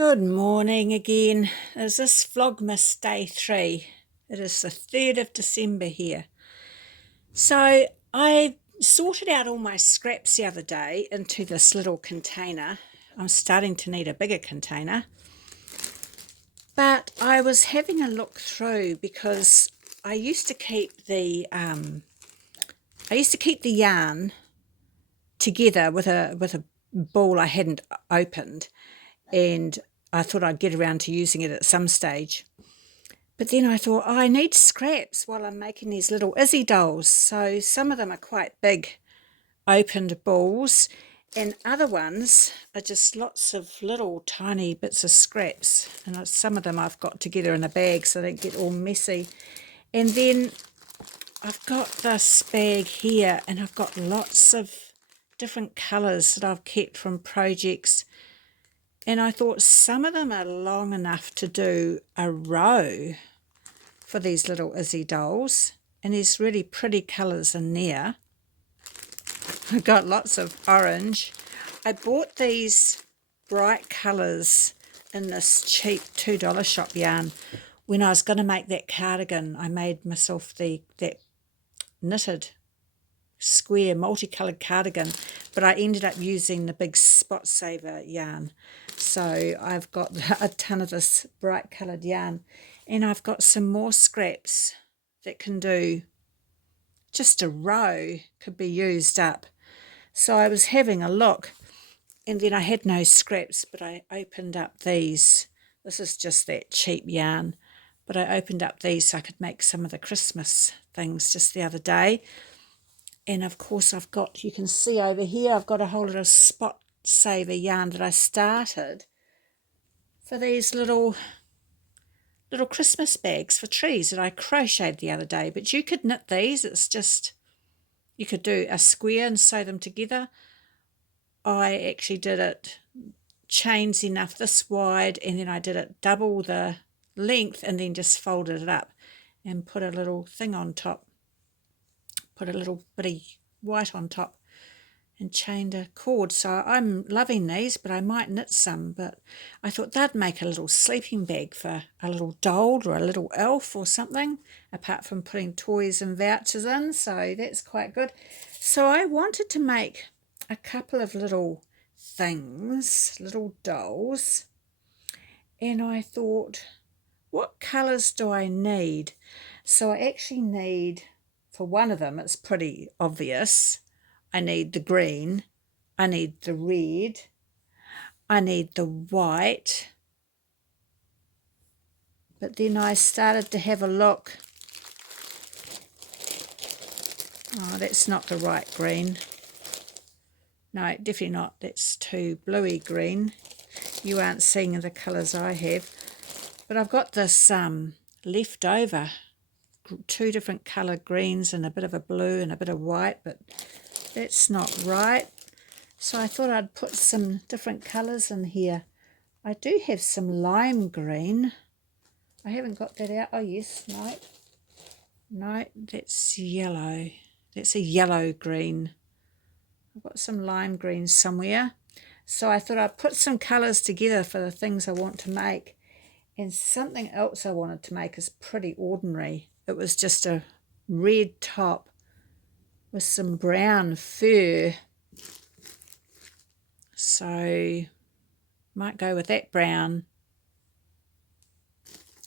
Good morning again. Is this Vlogmas day 3? It is the 3rd of December here. So I sorted out all my scraps the other day into this little container. I'm starting to need a bigger container. But I was having a look through because I used to keep the yarn together with a ball I hadn't opened, and I thought I'd get around to using it at some stage. But then I thought, I need scraps while I'm making these little Izzy dolls. So some of them are quite big opened balls, and other ones are just lots of little tiny bits of scraps. And some of them I've got together in a bag so they don't get all messy. And then I've got this bag here, and I've got lots of different colours that I've kept from projects. And I thought some of them are long enough to do a row for these little Izzy dolls. And there's really pretty colours in there. I got lots of orange. I bought these bright colours in this cheap $2 shop yarn when I was going to make that cardigan. I made myself that knitted square multicoloured cardigan, but I ended up using the big spot saver yarn. So I've got a ton of this bright coloured yarn, and I've got some more scraps that can do just a row, could be used up. So I was having a look, and then I had no scraps, but I opened up these. This is just that cheap yarn, but I opened up these so I could make some of the Christmas things just the other day. And of course I've got, you can see over here, I've got a whole little spot saver yarn that I started for these little Christmas bags for trees that I crocheted the other day. But you could knit these. It's just, you could do a square and sew them together. I actually did it chains enough this wide, and then I did it double the length, and then just folded it up and put a little thing on top. Put a little bit of white on top and chained a cord. So I'm loving these, but I might knit some. But I thought they'd make a little sleeping bag for a little doll or a little elf or something, apart from putting toys and vouchers in. So that's quite good. So I wanted to make a couple of little things, little dolls, and I thought, what colours do I need? So I actually need, for one of them, it's pretty obvious. I need the green, I need the red, I need the white. But then I started to have a look. Oh, that's not the right green. No, definitely not. That's too bluey green. You aren't seeing the colours I have. But I've got this leftover, 2 different colour greens and a bit of a blue and a bit of white, but that's not right. So I thought I'd put some different colours in here. I do have some lime green. I haven't got that out. Oh yes, no, that's yellow. That's a yellow green. I've got some lime green somewhere. So I thought I'd put some colours together for the things I want to make. And something else I wanted to make is pretty ordinary. It was just a red top with some brown fur. So might go with that brown.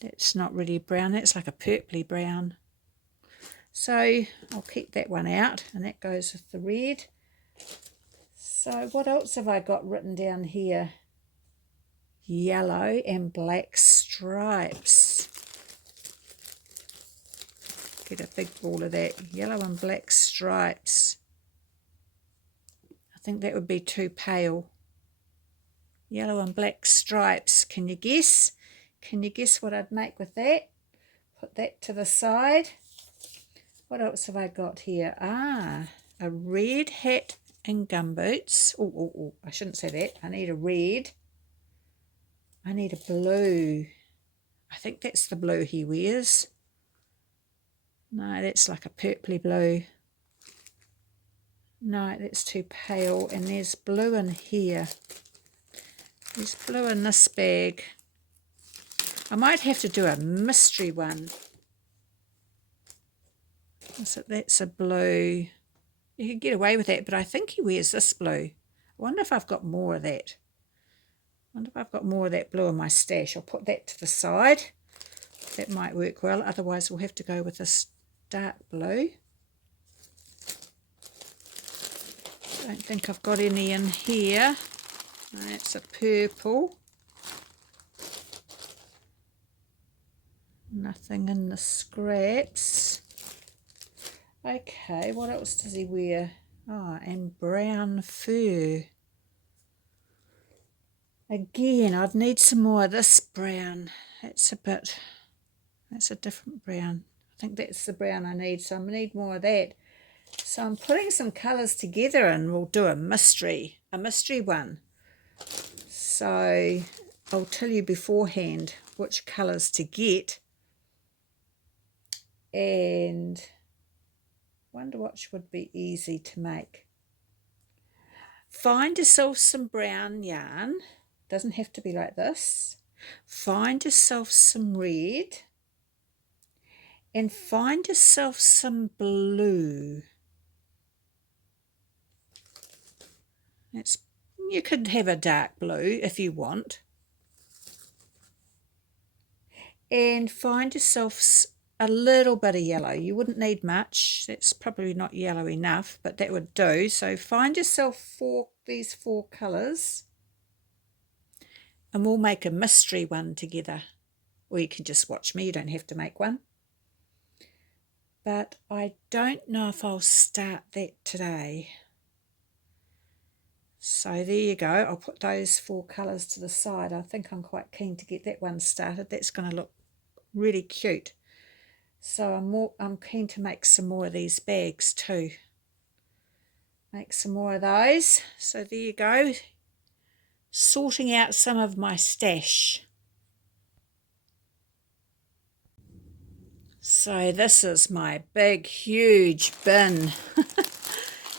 That's not really brown. That's like a purpley brown. So I'll keep that one out, and that goes with the red. So what else have I got written down here? Yellow and black stripes. Get a big ball of that. Yellow and black stripes. I think that would be too pale. Yellow and black stripes. Can you guess? Can you guess what I'd make with that? Put that to the side. What else have I got here? A red hat and gumboots. Oh, I shouldn't say that. I need a red. I need a blue. I think that's the blue he wears. No, that's like a purpley blue. No, that's too pale. And there's blue in here. There's blue in this bag. I might have to do a mystery one. So that's a blue. You can get away with that, but I think he wears this blue. I wonder if I've got more of that. I wonder if I've got more of that blue in my stash. I'll put that to the side. That might work well. Otherwise, we'll have to go with this dark blue. Don't think I've got any in here. That's a purple. Nothing in the scraps. Okay, what else does he wear? Oh, and brown fur. Again, I'd need some more of this brown. That's a different brown. I think that's the brown I need, so I need more of that. So I'm putting some colours together and we'll do a mystery one. So I'll tell you beforehand which colours to get. And wonder which would be easy to make. Find yourself some brown yarn. Doesn't have to be like this. Find yourself some red. And find yourself some blue. You could have a dark blue if you want. And find yourself a little bit of yellow. You wouldn't need much. That's probably not yellow enough, but that would do. So find yourself these four colours and we'll make a mystery one together. Or you can just watch me. You don't have to make one. But I don't know if I'll start that today. So there you go. I'll put those four colours to the side. I think I'm quite keen to get that one started. That's going to look really cute. So I'm keen to make some more of these bags too. Make some more of those. So there you go. Sorting out some of my stash. So this is my big, huge bin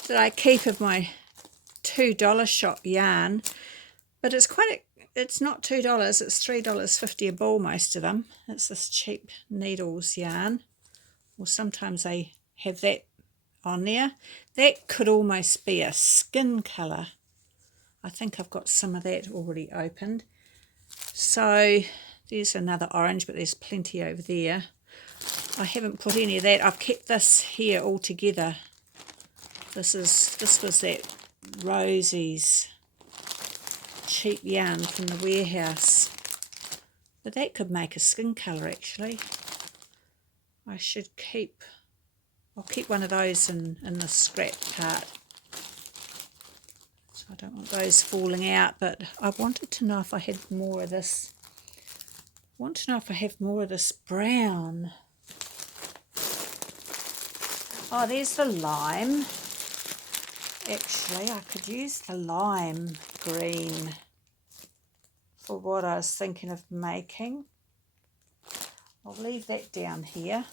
that I keep of my $2 shop yarn. But it's not $2, it's $3.50 a ball, most of them. It's this cheap needles yarn. Or sometimes they have that on there. That could almost be a skin colour. I think I've got some of that already opened. So there's another orange, but there's plenty over there. I haven't put any of that. I've kept this here all together. This was that Rosie's cheap yarn from the warehouse. But that could make a skin colour actually. I'll keep one of those in the scrap part. So I don't want those falling out, but I wanted to know if I had more of this. I want to know if I have more of this brown. Oh, there's the lime. Actually, I could use the lime green for what I was thinking of making. I'll leave that down here.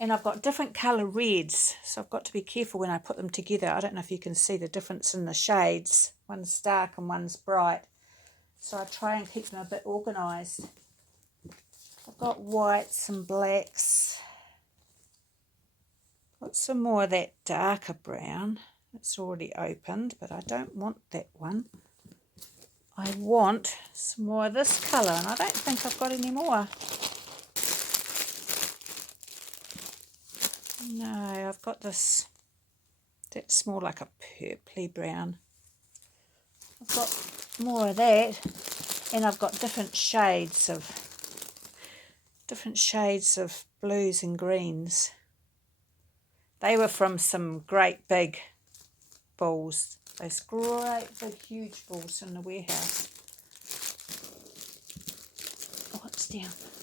And I've got different colour reds, so I've got to be careful when I put them together. I don't know if you can see the difference in the shades. One's dark and one's bright. So I try and keep them a bit organised. I've got whites and blacks. Got some more of that darker brown. It's already opened, but I don't want that one. I want some more of this colour, and I don't think I've got any more. No, I've got this. That's more like a purpley brown. I've got more of that, and I've got different shades of blues and greens. They were from some great big balls. Those great big huge balls from the warehouse.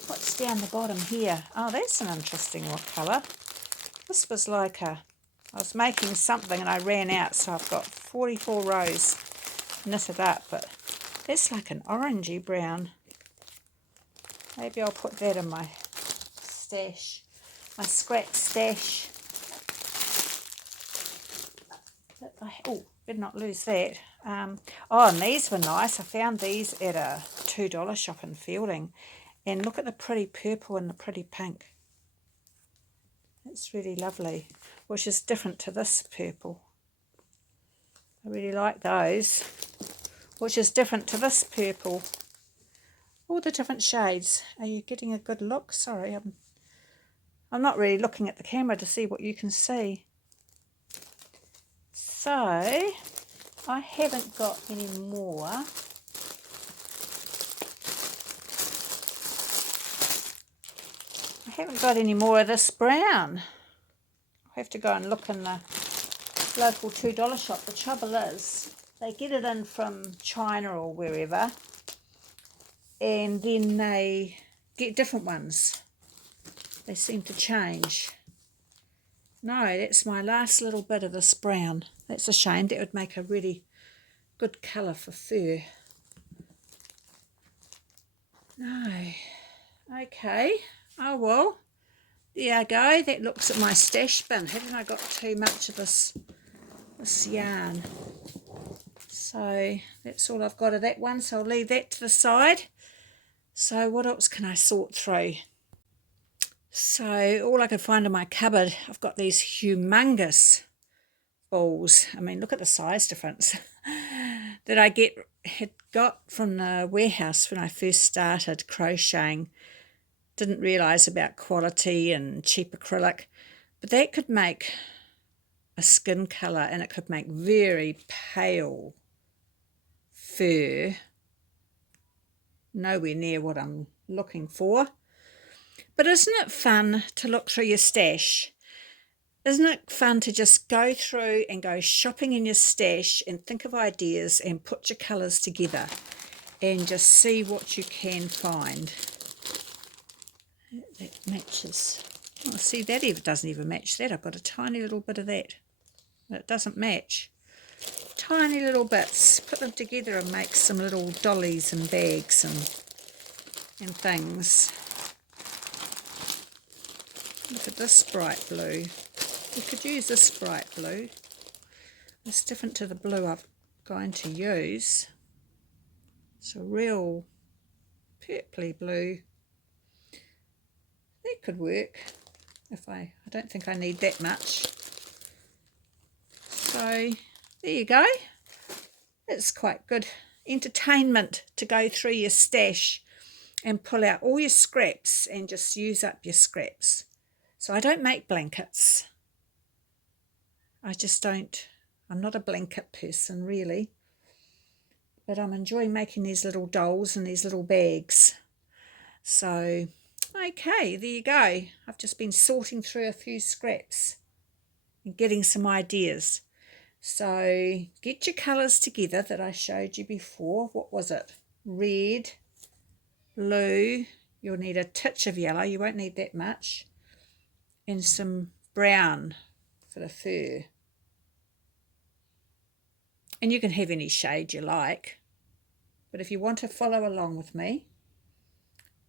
What's down the bottom here? Oh, that's an interesting colour. This was like I was making something and I ran out, so I've got 44 rows knitted up, but that's like an orangey brown. Maybe I'll put that in my stash, my scrap stash. Oh, better not lose that. Oh, and these were nice. I found these at a $2 shop in Fielding. And look at the pretty purple and the pretty pink. It's really lovely, which is different to this purple. I really like those, which is different to this purple. All the different shades. Are you getting a good look? Sorry, I'm not really looking at the camera to see what you can see. So, I haven't got any more. I haven't got any more of this brown. I'll have to go and look in the local $2 shop. The trouble is, they get it in from China or wherever, and then they get different ones. They seem to change. No, that's my last little bit of this brown. That's a shame. That would make a really good colour for fur. No. Okay. Oh well. There you go. That looks at my stash bin. Haven't I got too much of this yarn? So that's all I've got of that one. So I'll leave that to the side. So what else can I sort through? So all I could find in my cupboard, I've got these humongous balls. I mean, look at the size difference that I had got from the warehouse when I first started crocheting. Didn't realise about quality and cheap acrylic, but that could make a skin colour, and it could make very pale fur. Nowhere near what I'm looking for. But isn't it fun to look through your stash? Isn't it fun to just go through and go shopping in your stash and think of ideas and put your colours together and just see what you can find? That matches. Oh, see, that even doesn't even match that. I've got a tiny little bit of that. It doesn't match. Tiny little bits. Put them together and make some little dollies and bags and things. Look at this bright blue. We could use this bright blue. It's different to the blue I'm going to use. It's a real purpley blue. That could work. I don't think I need that much. So there you go. It's quite good entertainment to go through your stash and pull out all your scraps and just use up your scraps. So I don't make blankets. I just don't. I'm not a blanket person really. But I'm enjoying making these little dolls and these little bags. So, okay, there you go. I've just been sorting through a few scraps and getting some ideas. So get your colours together that I showed you before. What was it? Red, blue. You'll need a touch of yellow. You won't need that much. And some brown for the fur. And you can have any shade you like. But if you want to follow along with me,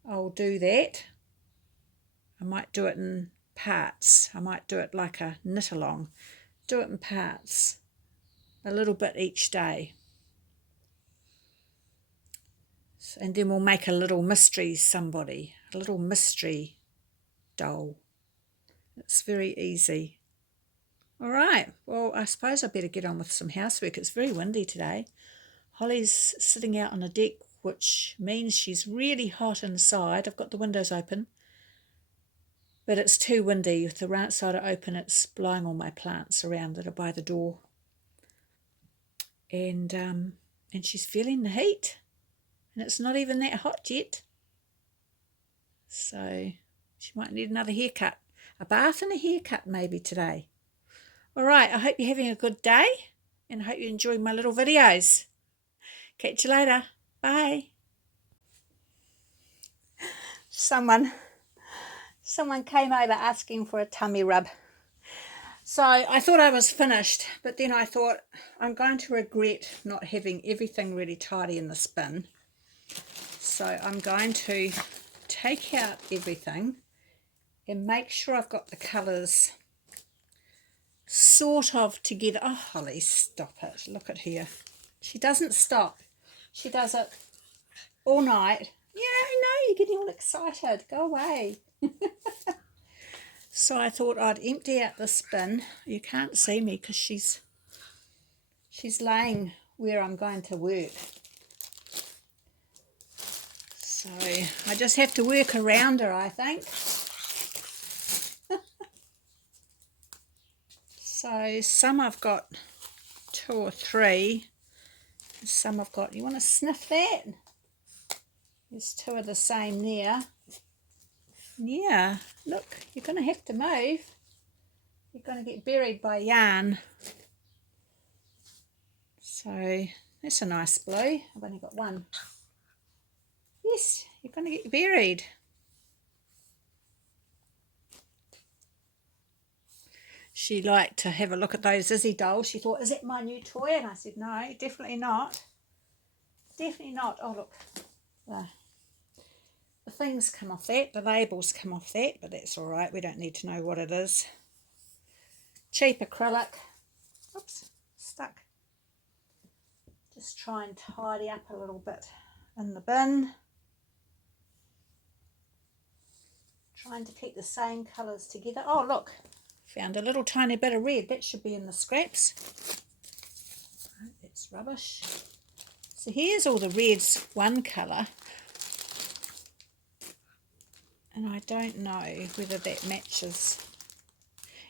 I'll do that. I might do it in parts. I might do it like a knit along. Do it in parts. A little bit each day. And then we'll make a little mystery somebody. A little mystery doll. It's very easy. All right, well, I suppose I better get on with some housework. It's very windy today. Hollie's sitting out on a deck, which means she's really hot inside. I've got the windows open, but it's too windy. With the outside open, it's blowing all my plants around that are by the door. And she's feeling the heat, and it's not even that hot yet. So she might need another haircut. A bath and a haircut maybe today. All right, I hope you're having a good day and I hope you enjoy my little videos. Catch you later. Bye. Someone came over asking for a tummy rub. So I thought I was finished, but then I thought I'm going to regret not having everything really tidy in the bin. So I'm going to take out everything and make sure I've got the colours sort of together. Oh, Holly, stop it. Look at her. She doesn't stop. She does it all night. Yeah, I know, you're getting all excited. Go away. So I thought I'd empty out this bin. You can't see me because she's laying where I'm going to work. So I just have to work around her, I think. So some I've got 2 or 3. Some I've got, you want to sniff that? There's 2 of the same there. Yeah, look, you're going to have to move. You're going to get buried by yarn. So that's a nice blue. I've only got 1. Yes, you're going to get buried. She liked to have a look at those Izzy dolls. She thought, is that my new toy? And I said, no, definitely not. Definitely not. Oh, look. The things come off that. The labels come off that, but that's all right. We don't need to know what it is. Cheap acrylic. Oops, stuck. Just try and tidy up a little bit in the bin. Trying to keep the same colours together. Oh, look. Found a little tiny bit of red. That should be in the scraps. Oh, that's rubbish. So here's all the reds, one colour. And I don't know whether that matches.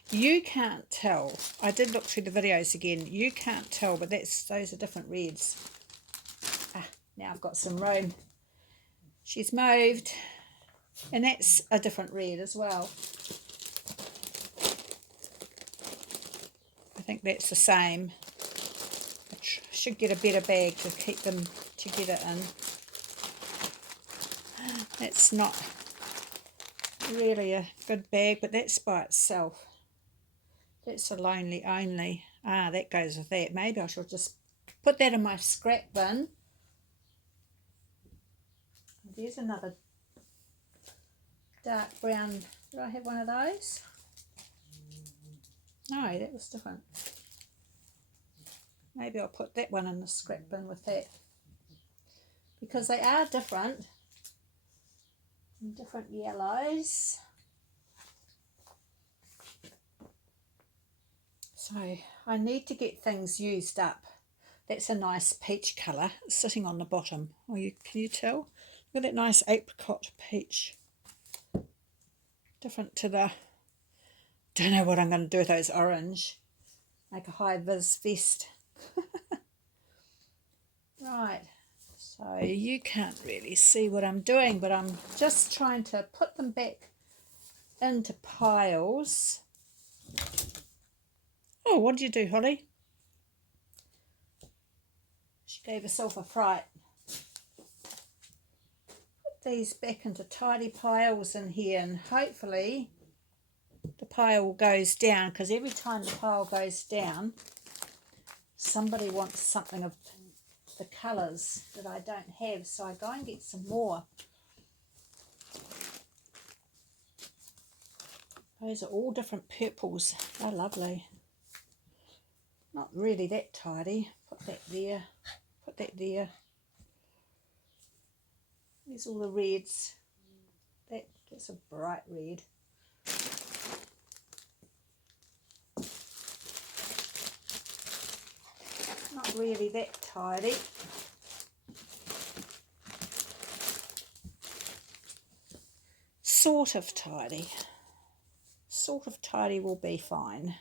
You can't tell. I did look through the videos again. You can't tell, but those are different reds. Ah, now I've got some room. She's moved. And that's a different red as well. I think that's the same. I should get a better bag to keep them together in. That's not really a good bag, but that's by itself. That's a lonely only. Ah, that goes with that. Maybe I should just put that in my scrap bin. There's another dark brown. Did I have one of those? No, that was different. Maybe I'll put that one in the scrap bin with that. Because they are different. Different yellows. So I need to get things used up. That's a nice peach colour sitting on the bottom. Oh, can you tell? Look at that nice apricot peach. Different to the... Don't know what I'm going to do with those orange. Make a high-vis vest. Right. So you can't really see what I'm doing, but I'm just trying to put them back into piles. Oh, what did you do, Holly? She gave herself a fright. Put these back into tidy piles in here, and hopefully the pile goes down, because every time the pile goes down, somebody wants something of the colours that I don't have, so I go and get some more. Those are all different purples. They're lovely. Not really that tidy. Put that there. Put that there. There's all the reds. That's a bright red. Not really that tidy. Sort of tidy. Sort of tidy will be fine.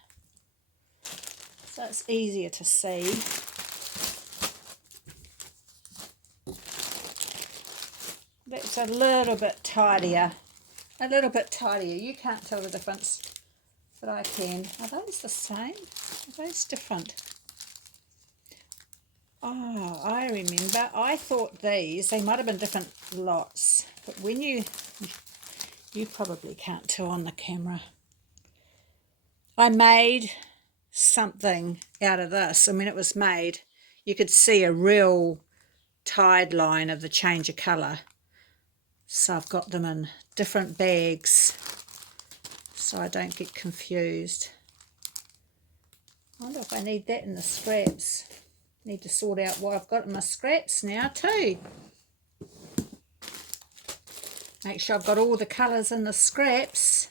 So it's easier to see. That's a little bit tidier. A little bit tidier. You can't tell the difference, but I can. Are those the same? Are those different? Oh, I remember. I thought they might have been different lots, but when you probably can't tell on the camera. I made something out of this, and when it was made, you could see a real tide line of the change of colour. So I've got them in different bags so I don't get confused. I wonder if I need that in the scraps. Need to sort out what I've got in my scraps now too. Make sure I've got all the colours in the scraps.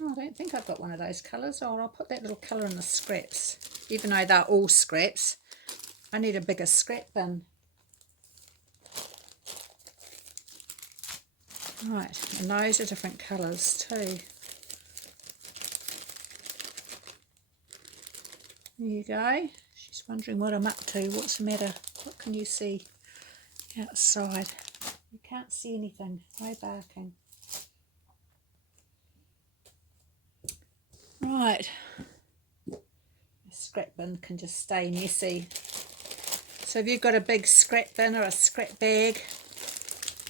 Oh, I don't think I've got one of those colours. Oh, I'll put that little colour in the scraps. Even though they're all scraps, I need a bigger scrap bin. Right, and those are different colours too. There you go. She's wondering what I'm up to. What's the matter? What can you see outside? You can't see anything. No barking. Right. The scrap bin can just stay messy. So if you've got a big scrap bin or a scrap bag,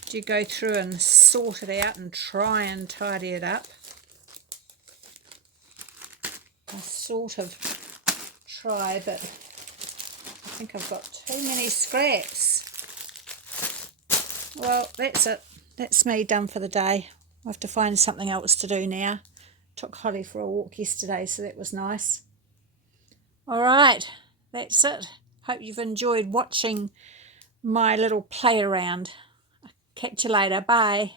do you go through and sort it out and try and tidy it up? I sort of try, but I think I've got too many scraps. Well, that's it. That's me done for the day. I have to find something else to do now. Took Hollie for a walk yesterday, so that was nice. All right, that's it. Hope you've enjoyed watching my little play around. Catch you later. Bye.